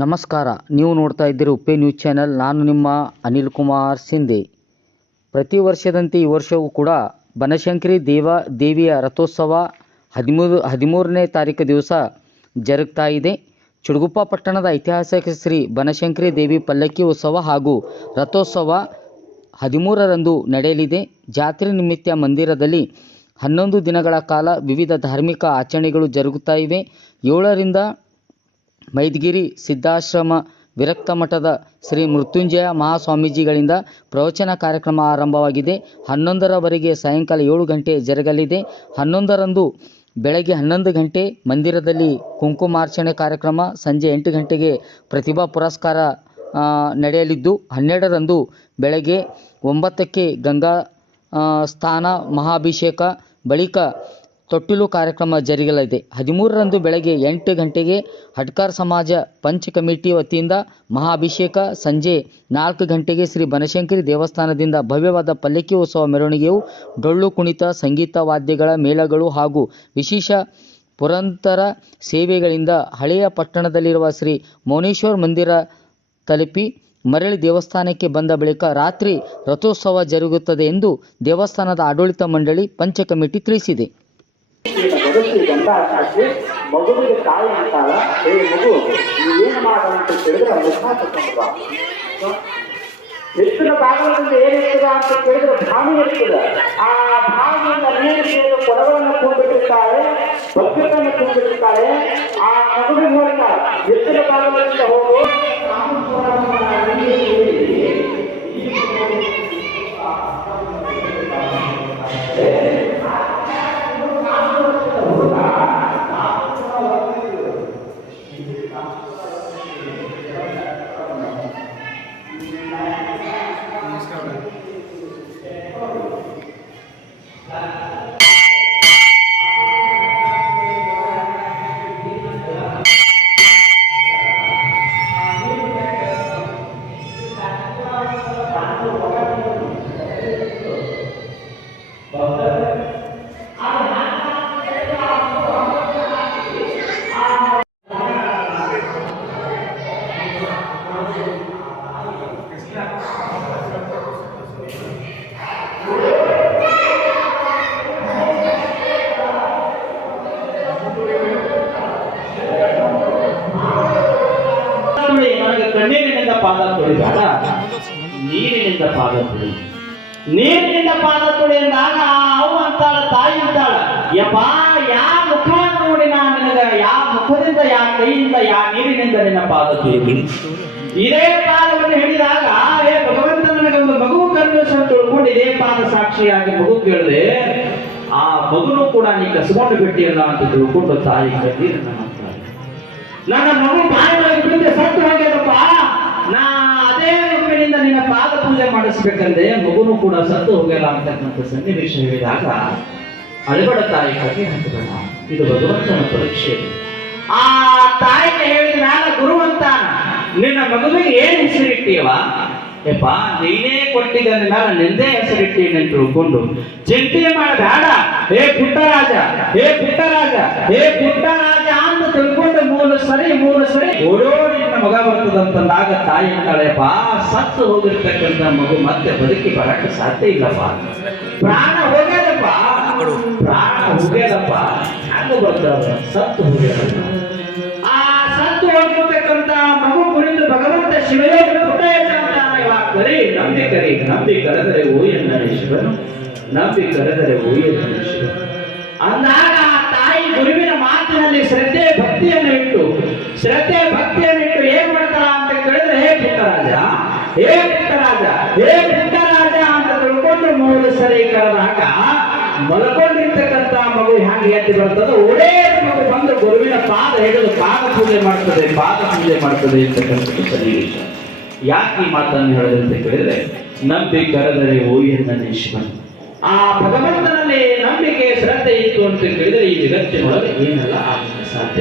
ನಮಸ್ಕಾರ. ನೀವು ನೋಡ್ತಾ ಇದ್ದೀರಿ ಉಪ್ಪೆ ನ್ಯೂಸ್ ಚಾನೆಲ್. ನಾನು ನಿಮ್ಮ ಅನಿಲ್ ಕುಮಾರ್ ಸಿಂಧೆ. ಪ್ರತಿ ವರ್ಷದಂತೆ ಈ ವರ್ಷವೂ ಕೂಡ ಬನಶಂಕರಿ ದೇವಿಯ ರಥೋತ್ಸವ 13ನೇ ತಾರೀಕು ದಿವಸ ಜರುಗ್ತಾ ಇದೆ. ಚುಡುಗುಪ್ಪ ಪಟ್ಟಣದ ಐತಿಹಾಸಿಕ ಶ್ರೀ ಬನಶಂಕರಿ ದೇವಿ ಪಲ್ಲಕ್ಕಿ ಉತ್ಸವ ಹಾಗೂ ರಥೋತ್ಸವ 13ರಂದು ನಡೆಯಲಿದೆ. ಜಾತ್ರೆ ನಿಮಿತ್ತ ಮಂದಿರದಲ್ಲಿ 11 ದಿನಗಳ ಕಾಲ ವಿವಿಧ ಧಾರ್ಮಿಕ ಆಚರಣೆಗಳು ಜರುಗುತ್ತಾ ಇವೆ. 7ರಿಂದ ಮೈದಗಿರಿ ಸಿದ್ಧಾಶ್ರಮ ವಿರಕ್ತ ಮಠದ ಶ್ರೀ ಮೃತ್ಯುಂಜಯ ಮಹಾಸ್ವಾಮೀಜಿಗಳಿಂದ ಪ್ರವಚನ ಕಾರ್ಯಕ್ರಮ ಆರಂಭವಾಗಿದೆ. 11ರವರೆಗೆ ಸಾಯಂಕಾಲ 7 ಗಂಟೆ ಜರುಗಲಿದೆ. 11ರಂದು ಬೆಳಗ್ಗೆ 11 ಗಂಟೆ ಮಂದಿರದಲ್ಲಿ ಕುಂಕುಮಾರ್ಚನೆ ಕಾರ್ಯಕ್ರಮ, ಸಂಜೆ 8 ಗಂಟೆಗೆ ಪ್ರತಿಭಾ ಪುರಸ್ಕಾರ ನಡೆಯಲಿದ್ದು 12ರಂದು ಬೆಳಗ್ಗೆ 9ಕ್ಕೆ ಗಂಗಾ ಸ್ನಾನ ಮಹಾಭಿಷೇಕ ಬಳಿಕ ತೊಟ್ಟಿಲು ಕಾರ್ಯಕ್ರಮ ಜರುಗಲಿದೆ. 13ರಂದು ಬೆಳಗ್ಗೆ 8 ಗಂಟೆಗೆ ಹಡ್ಕಾರ್ ಸಮಾಜ ಪಂಚ್ ಕಮಿಟಿ ವತಿಯಿಂದ ಮಹಾಭಿಷೇಕ, ಸಂಜೆ 4 ಗಂಟೆಗೆ ಶ್ರೀ ಬನಶಂಕರಿ ದೇವಸ್ಥಾನದಿಂದ ಭವ್ಯವಾದ ಪಲ್ಲಕ್ಕಿ ಉತ್ಸವ ಮೆರವಣಿಗೆಯು ಡೊಳ್ಳು ಕುಣಿತ, ಸಂಗೀತ ವಾದ್ಯಗಳ ಮೇಳಗಳು ಹಾಗೂ ವಿಶೇಷ ಪುರಂತರ ಸೇವೆಗಳಿಂದ ಹಳೆಯ ಪಟ್ಟಣದಲ್ಲಿರುವ ಶ್ರೀ ಮೌನೇಶ್ವರ ಮಂದಿರ ತಲುಪಿ ಮರಳಿ ದೇವಸ್ಥಾನಕ್ಕೆ ಬಂದ ಬಳಿಕ ರಾತ್ರಿ ರಥೋತ್ಸವ ಜರುಗುತ್ತದೆ ಎಂದು ದೇವಸ್ಥಾನದ ಆಡಳಿತ ಮಂಡಳಿ ಪಂಚ ಕಮಿಟಿ ತಿಳಿಸಿದೆ. ಮಗುವಿಗೆ ತಾಯಿ ಅಂತಾಳ, ಹೇ ಮಗು ನೀವೇನು ಮಾಡಂತ ಕೇಳಿದ್ರೆ ಮುಖ ತಗೊಂಡ ಹೆಚ್ಚಿನ ಭಾಗದಿಂದ ಏನಿರ್ತದ ಅಂತ ಕೇಳಿದ್ರೆ ಭಾವಿ ಇರ್ತದೆ. ಆ ಭಾವಿಯಿಂದ ನೀರು ಸೇರಿ ಕೊಡಗಳನ್ನು ತುಂಬಿಟ್ಟಿರ್ತಾಳೆ, ಬಕೆಟನ್ನು ತುಂಬಿಟ್ಟಿರ್ತಾಳೆ. ಆ ಮಗುವಿಗೆ ಹೇಳ್ತಾಳೆ ಹೆಚ್ಚಿನ ಭಾಗದಿಂದ ಹೋಗು ಕಣ್ಣೀರಿನಿಂದ ಪಾದ ತೊಳಿದಾಗ ನೀರಿನಿಂದ ಪಾದ ತೊಳಿ, ನೀರಿನಿಂದ ಪಾದ ತೊಳಿ ಅಂದಾಗ ಅವು ಅಂತಾಳ, ತಾಯಿ ಅಂತಾಳ, ಯಪ್ಪ ಯಾವ ಮುಖ ನೋಡಿ ನಾನು ನಿನಗ ಯಾವ ಮುಖದಿಂದ ಯಾವ ಕೈಯಿಂದ ಯಾವ ನೀರಿನಿಂದ ನಿನ್ನ ಪಾದ ತೊಳಿ. ಇದೇ ಪಾದವನ್ನು ಹೇಳಿದಾಗ ಭಗವಂತ ನನಗೊಂದು ಮಗು ಕನ್ವೇಷ ತಿಳ್ಕೊಂಡು ಇದೇ ಪಾದ ಸಾಕ್ಷಿಯಾಗಿ ಮಗು ಕೇಳಿದೆ, ಆ ಮಗುನು ಕೂಡ ನೀ ಕಸ್ಕೊಂಡು ಬಿಟ್ಟಿಯಲ್ಲ ಅಂತ ತಿಳ್ಕೊಂಡು ತಾಯಿ ಕಣ್ಣೀರನ್ನ ನನ್ನ ಮಗು ಬಾಯಿ ಒಳಗೆ ಬಿಡುತ್ತೆ ಸತ್ತು ಹೋಗ್ಯದಪ್ಪ, ನಾ ಅದೇ ಮಗುವಿನಿಂದ ನಿನ್ನ ಪಾದ ಪೂಜೆ ಮಾಡಿಸ್ಬೇಕಂದ್ರೆ ಮಗುನು ಕೂಡ ಸತ್ತು ಹೋಗ್ಯಲ್ಲ ಅಂತಕ್ಕಂಥ ಸನ್ನಿವೇಶ ಹೇಳಿದಾಗ ಅಳಬಡ ತಾಯಿ ಕಥೆ ಹಾಕಬೇಡ, ಇದು ಭಗವಂತನ ಪರೀಕ್ಷೆ. ಆ ತಾಯಿಗೆ ಹೇಳಿದ ಮ್ಯಾಲ ಗುರು ಅಂತ ನಿನ್ನ ಮಗುವಿಗೆ ಏನ್ ಹೆಸರಿಟ್ಟೀವ ಯಪ್ಪ, ನೀನೇ ಕೊಟ್ಟಿದ್ದ ಮ್ಯಾಲ ನಿಂದೇ ಹೆಸರಿಟ್ಟೀನಿ ಅಂತ ತಿಳ್ಕೊಂಡು ಚಿಂತೆ ಮಾಡಬೇಡ. ಹೇ ಪುಟ್ಟರಾಜ, ಹೇ ಪುಟ್ಟರಾಜ, ಹೇ ಪುಟ್ಟರಾಜ ಅಂತ ತಿಳ್ಕೊಂಡು ಮೂರು ಸರಿ ಓಡೋ ನಿನ್ನ ಮಗ ಬರ್ತದಂತಂದಾಗ ತಾಯಿ ಅಂತಾಳೆಪ್ಪ, ಸತ್ತು ಹೋಗಿರ್ತಕ್ಕಂಥ ಮಗು ಮತ್ತೆ ಬದುಕಿ ಬರಕ್ಕೆ ಸಾಧ್ಯ ಇಲ್ಲಪ್ಪ, ಪ್ರಾಣ ಹೋಗ್ಯದಪ್ಪ, ಪ್ರಾಣ ಹೋಗ್ಯದಪ್ಪ, ಹ್ಯಾಂಗ ಬರ್ತದ ಸತ್ತು ಹೋಗ್ಯದಪ್ಪ. ಆ ಸತ್ತು ಹೋಗಿರ್ತಕ್ಕಂಥ ಮಗು ಕುರಿತು ಭಗವಂತ ಶಿವಯೋಗ ನಂಬಿ ಕರೆದರೆ ಓ ಎನ್ನನೆ ಶಿವನು, ನಂಬಿ ಕರೆದರೆ ಓ ಎನ್ನನೆ ಶಿವನು ಅಂದಾಗ ಆ ತಾಯಿ ಗುರುವಿನ ಮಾತಿನಲ್ಲಿ ಶ್ರದ್ಧೆ ಭಕ್ತಿಯನ್ನು ಇಟ್ಟು ಏನ್ ಮಾಡ್ತಾರ ಅಂತ ಕೇಳಿದ್ರೆ ಹೇ ಪುಟ್ಟರಾಜ, ಹೇ ಪುಟ್ಟರಾಜ, ಹೇ ಪುಟ್ಟರಾಜ ಅಂತ ತಿಳ್ಕೊಂಡು 3 ಸರಿ ಕರೆದಾಗ ಮಲ್ಕೊಂಡಿರ್ತಕ್ಕಂಥ ಮಗು ಹ್ಯಾಂಗೆ ಎತ್ತಿ ಬರ್ತದೆ, ಒಳ್ಳೆ ಮಗು ಬಂದು ಗುರುವಿನ ಪಾದ ಹಿಡಿದು ಪಾದ ಪೂಜೆ ಮಾಡ್ತದೆ ಅಂತಕ್ಕಂಥದ್ದು ಸನ್ನಿವೇಶ. ಯಾಕೆ ಈ ಮಾತನ್ನು ಹೇಳಿದೆ ಅಂತ ಕೇಳಿದ್ರೆ ನಂಬಿ ಕರೆದರೆ ಓ ಎನ್ನನೆ ಶಿವನು. ಆ ಭಗವಂತನಲ್ಲಿ ನಂಬಿಕೆ ಶ್ರದ್ಧೆ ಇತ್ತು ಅಂತ ಕೇಳಿದ್ರೆ ಈ ಜಗತ್ತಿನೊಳಗೆ ಏನೆಲ್ಲ ಆಗಕ್ಕೆ ಸಾಧ್ಯ.